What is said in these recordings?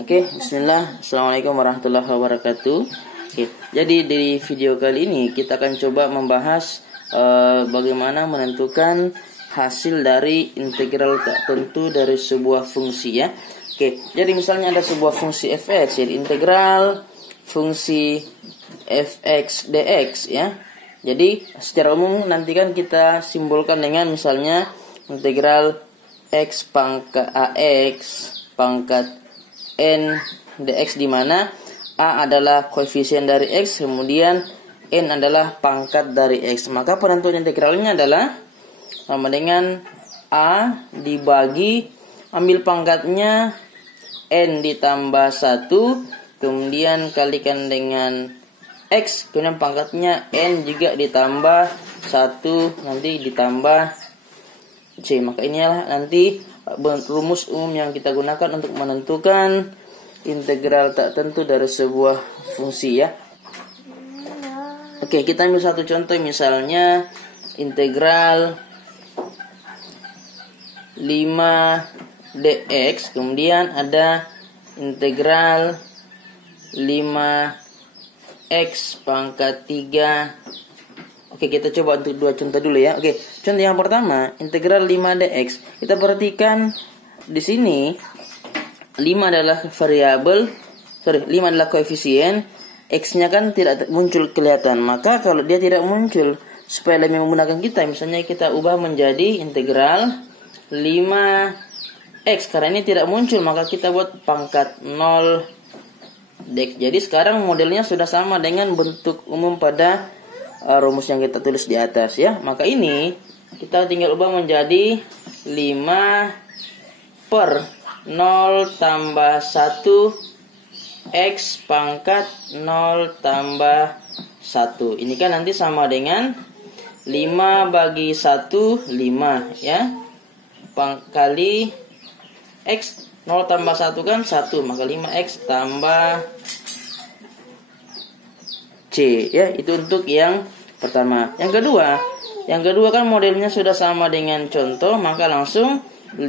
Oke, bismillah. Assalamualaikum warahmatullahi wabarakatuh. Oke, jadi di video kali ini kita akan coba membahas bagaimana menentukan hasil dari integral tak tentu dari sebuah fungsi ya. Oke, jadi misalnya ada sebuah fungsi fx, jadi integral fungsi fx dx ya. Jadi secara umum nanti kan kita simbolkan dengan misalnya integral x pangkat ax pangkat n dx, di mana a adalah koefisien dari x, kemudian n adalah pangkat dari x. Maka penentuan integralnya adalah sama dengan a dibagi, ambil pangkatnya n ditambah 1, kemudian kalikan dengan x, kemudian pangkatnya n juga ditambah 1, nanti ditambah c. Maka inilah nanti rumus umum yang kita gunakan untuk menentukan integral tak tentu dari sebuah fungsi ya. Oke, kita ambil satu contoh, misalnya integral 5 dx, kemudian ada integral 5x pangkat 3. Oke, kita coba untuk dua contoh dulu ya. Oke, contoh yang pertama, integral 5 dx. Kita perhatikan di sini 5 adalah variabel, 5 adalah koefisien, x-nya kan tidak muncul kelihatan. Maka kalau dia tidak muncul, supaya lebih memudahkan kita, misalnya kita ubah menjadi integral 5x. Karena ini tidak muncul, maka kita buat pangkat 0 dx. Jadi sekarang modelnya sudah sama dengan bentuk umum pada rumus yang kita tulis di atas ya. Maka ini kita tinggal ubah menjadi 5 per 0 tambah 1 x pangkat 0 tambah 1. Ini kan nanti sama dengan 5 bagi 1 5 ya, kali x, 0 tambah 1 kan 1, maka 5x tambah c ya. Itu untuk yang pertama. Yang kedua kan modelnya sudah sama dengan contoh, maka langsung 5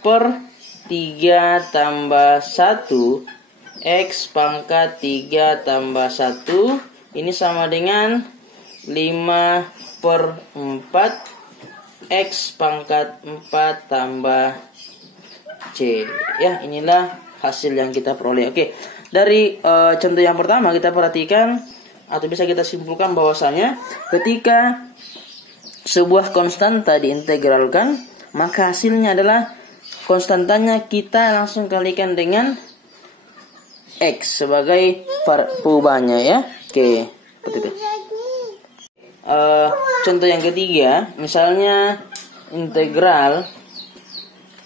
per 3 tambah 1 x pangkat 3 tambah 1, ini sama dengan 5 per 4 x pangkat 4 tambah c ya. Inilah hasil yang kita peroleh. Oke, dari contoh yang pertama kita perhatikan atau bisa kita simpulkan bahwasanya ketika sebuah konstanta diintegralkan, maka hasilnya adalah konstantanya kita langsung kalikan dengan x sebagai perubahannya ya. Oke, seperti itu. Contoh yang ketiga, misalnya integral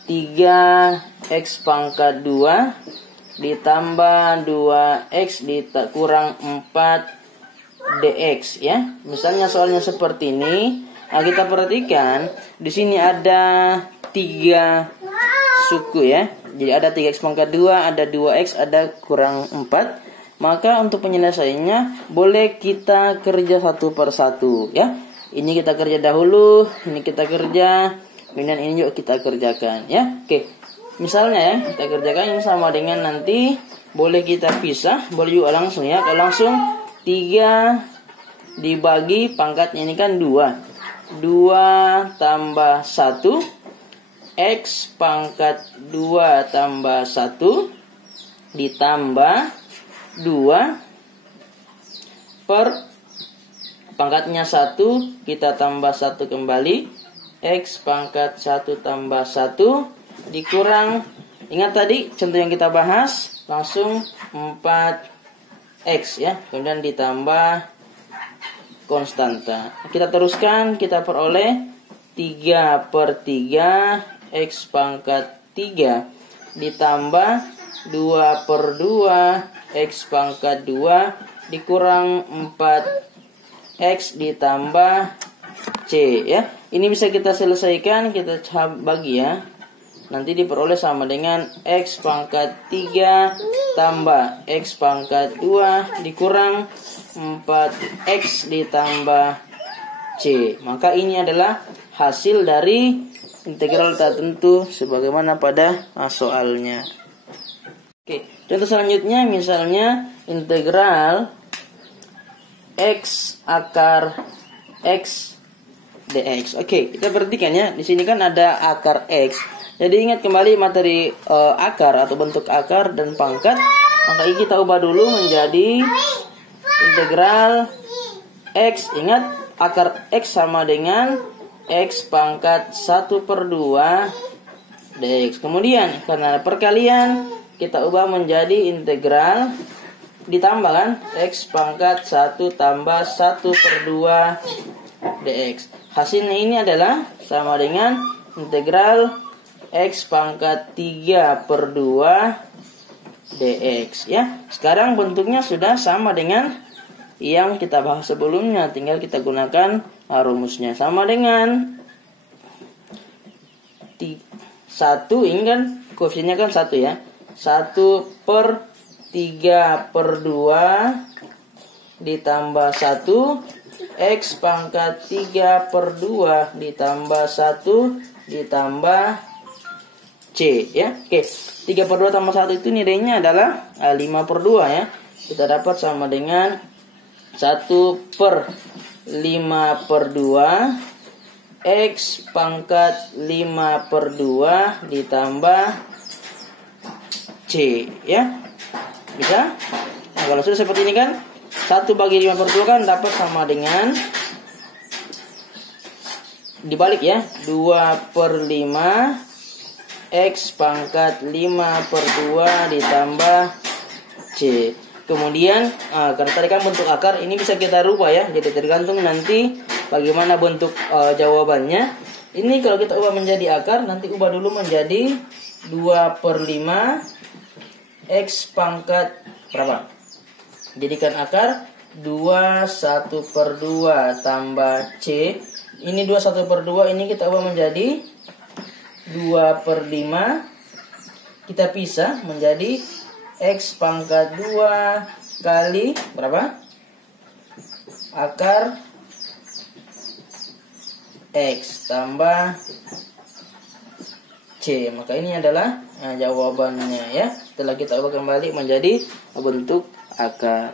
3x pangkat 2 ditambah 2x kurang 4 dx ya. Misalnya soalnya seperti ini. Nah, kita perhatikan di sini ada 3 suku ya. Jadi ada 3x pangkat 2, ada 2x, ada kurang 4. Maka untuk penyelesaiannya boleh kita kerja satu per satu ya. Ini kita kerja dahulu, ini kita kerja, kemudian ini juga kita kerjakan ya. Oke, misalnya ya, kita kerjakan ini sama dengan nanti boleh kita pisah, boleh juga langsung ya. Kalau langsung 3 dibagi pangkatnya ini kan 2 tambah 1 x pangkat 2 tambah 1 ditambah 2 per pangkatnya 1, kita tambah 1 kembali, x pangkat 1 tambah 1 dikurang, ingat tadi contoh yang kita bahas, langsung 4x ya, kemudian ditambah konstanta. Kita teruskan, kita peroleh 3 per 3 x pangkat 3 ditambah 2 per 2 x pangkat 2 dikurang 4x ditambah c ya. Ini bisa kita selesaikan, kita bagi ya. Nanti diperoleh sama dengan x pangkat 3 tambah x pangkat 2 dikurang 4x ditambah c. Maka ini adalah hasil dari integral tak tentu sebagaimana pada soalnya. Oke, contoh selanjutnya misalnya integral x akar x dx. Oke, kita perhatikan ya. Di sini kan ada akar x. Jadi ingat kembali materi akar atau bentuk akar dan pangkat. Maka ini kita ubah dulu menjadi integral x. Ingat akar x sama dengan x pangkat 1/2 dx. Kemudian karena perkalian kita ubah menjadi integral ditambah kan x pangkat 1 tambah 1/2 dx. Hasilnya ini adalah sama dengan integral x pangkat 3/2 dx ya. Sekarang bentuknya sudah sama dengan yang kita bahas sebelumnya, tinggal kita gunakan rumusnya. Sama dengan 1, ini kan koefisiennya kan 1 ya. 1/3/2 ditambah 1 x pangkat 3/2 ditambah 1 ditambah c ya. Oke, 3/2 tambah 1 itu nilainya adalah 5/2 ya. Kita dapat sama dengan 1/5/2 x pangkat 5/2 ditambah c ya. Bisa? Nah, kalau sudah seperti ini kan 1 bagi 5/2 kan dapat sama dengan dibalik ya, 2/5 x pangkat 5/2 ditambah c. Kemudian karena tadi kan bentuk akar, ini bisa kita rubah ya. Jadi tergantung nanti bagaimana bentuk jawabannya. Ini kalau kita ubah menjadi akar, nanti ubah dulu menjadi 2/5 x pangkat berapa? Jadikan akar 2 1/2 tambah c. Ini 2 1/2, ini kita ubah menjadi 2/5. Kita pisah menjadi x pangkat 2 kali berapa? Akar x tambah c. Maka ini adalah jawabannya ya. Setelah kita ubah kembali menjadi bentuk akar.